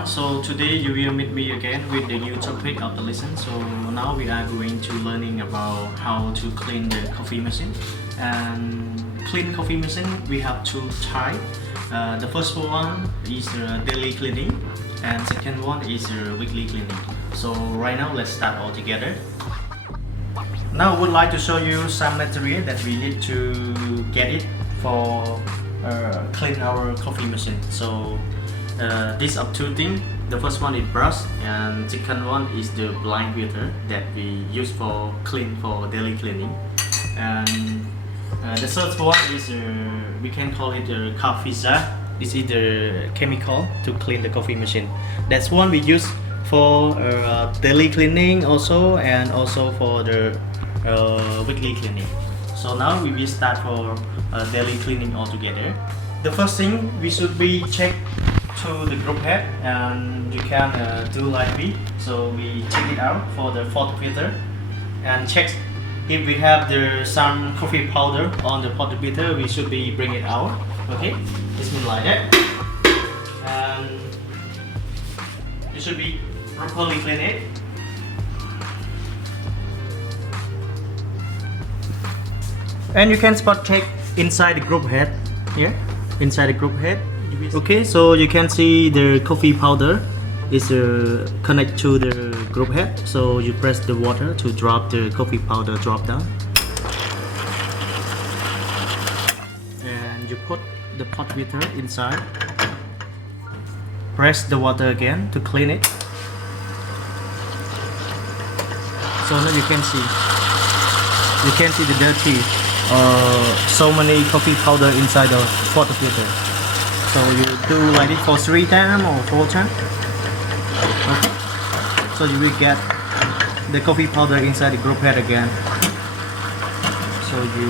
everyone, so today you will meet me again with the new topic of the lesson. So now we are going to learning about how to clean the coffee machine. And clean coffee machine we have two types. The first one is daily cleaning and second one is weekly cleaning. So right now let's start all together. Now I would like to show you some material that we need to get it for clean our coffee machine. So these are two things. The first one is brush and second one is the blind filter that we use for daily cleaning. And the third one is we can call it a coffee jar. This is the chemical to clean the coffee machine. That's one we use for daily cleaning also, and also for the weekly cleaning. So now we will start for daily cleaning altogether. The first thing we should be check to the group head, and you can do like me. So we check it out for the photo filter and check if we have some coffee powder on the photo filter. We should be bring it out. Okay, this means like that, and you should be properly clean it. And you can spot check inside the group head here, inside the group head. Okay, so you can see the coffee powder is connected to the group head. So you press the water to drop the coffee powder drop down, and you put the pot filter inside. Press the water again to clean it. So now you can see the dirty so many coffee powder inside the water filter. So you do like this for 3 times or 4 times. Okay. So you will get the coffee powder inside the group head again. So you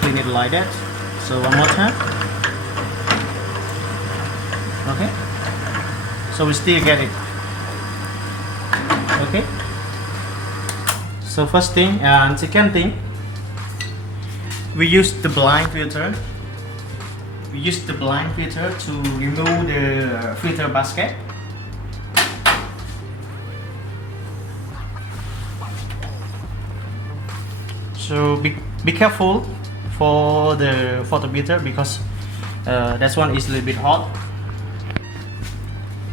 clean it like that. So one more time. Okay. So we still get it. Okay. So first thing and second thing, we use the blind filter. We use the blind filter to remove the filter basket. So be careful for the photo filter because that one is a little bit hot.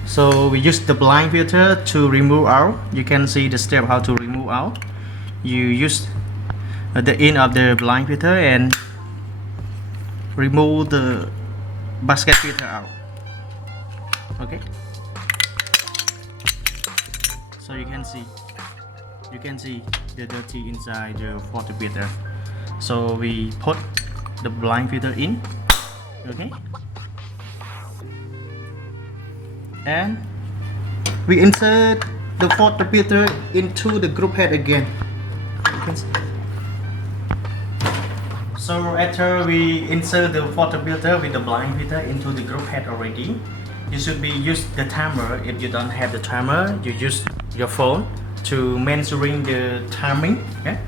So we use the blind filter to remove out. You can see the step how to remove out. You use the end of the blind filter and remove the basket filter out. Okay. So you can see the dirty inside the water filter. So we put the blind filter in. Okay. And we insert the water filter into the group head again. So after we insert the water filter with the blind filter into the group head already, you should be use the timer. If you don't have the timer, you use your phone to measuring the timing. Okay?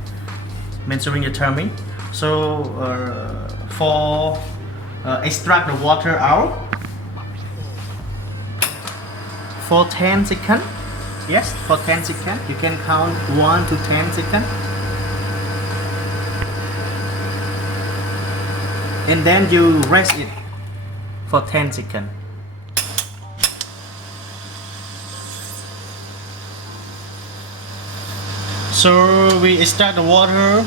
Measuring the timing. So for extract the water out for 10 seconds. Yes, for 10 seconds. You can count 1 to 10 seconds. And then you rest it for 10 seconds. So we extract the water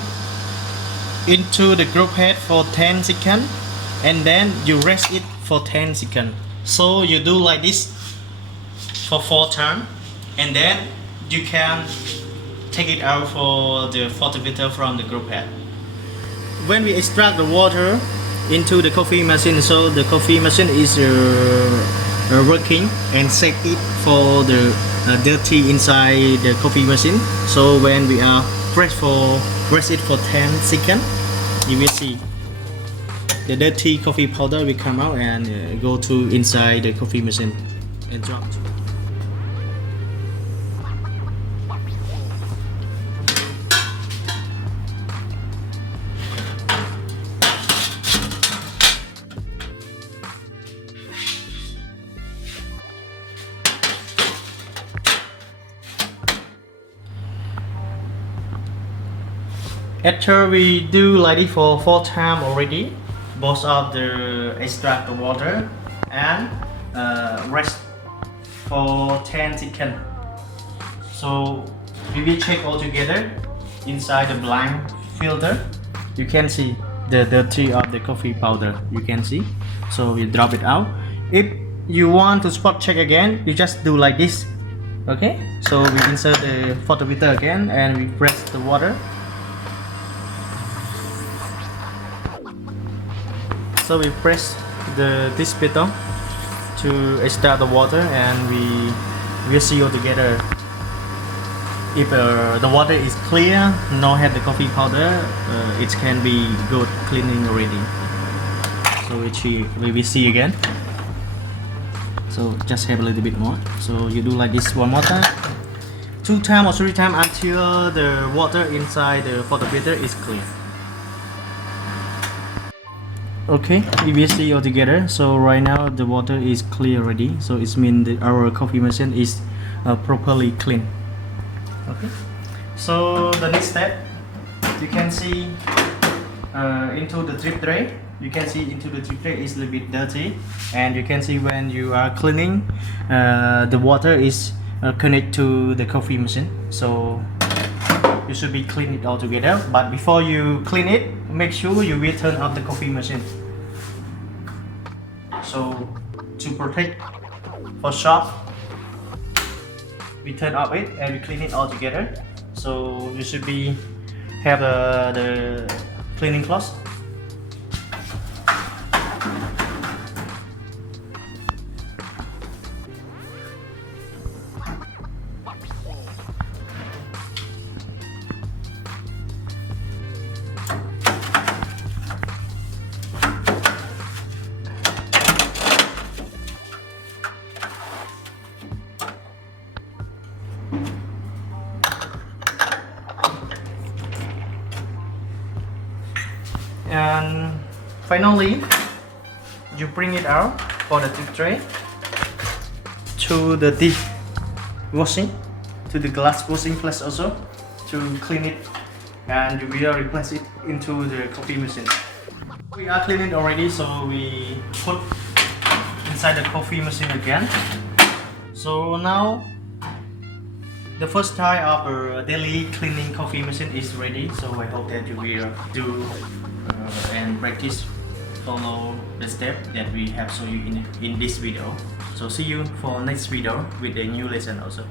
into the group head for 10 seconds, and then you rest it for 10 seconds. So you do like this for 4 times, and then you can take it out for the photo filter from the group head. When we extract the water into the coffee machine, so the coffee machine is working and set it for the dirty inside the coffee machine. So when we are press it for 10 seconds, you will see the dirty coffee powder will come out and go to inside the coffee machine and drop. After we do like this for 4 times already, both of the extract the water and rest for 10 seconds. So we will check all together inside the blind filter. You can see the dirty of the coffee powder. You can see. So you drop it out. If you want to spot check again, you just do like this. Okay. So we insert the photometer again and we press the water. So we press this button to extract the water and we will see all together. If the water is clear, no have the coffee powder, it can be good cleaning already. So we will see again. So just have a little bit more. So you do like this one more time, 2 times or 3 times until the water inside the photometer is clear. Okay, we will see all together. So right now the water is clear already. So it means that our coffee machine is properly clean. Okay. So the next step, you can see into the drip tray. You can see into the drip tray is a little bit dirty, and you can see when you are cleaning, the water is connected to the coffee machine. So you should be clean it all together. But before you clean it, make sure you will turn off the coffee machine. So to protect for shop, we turn off it and we clean it all together. So you should be have the cleaning cloth. And finally, you bring it out for the drip tray to the deep washing, to the glass washing place also to clean it, and you will replace it into the coffee machine. We are cleaning already, so we put inside the coffee machine again. So now the first time of our daily cleaning coffee machine is ready. So I hope that you will do and practice, follow the step that we have shown you in this video. So see you for next video with a new lesson also.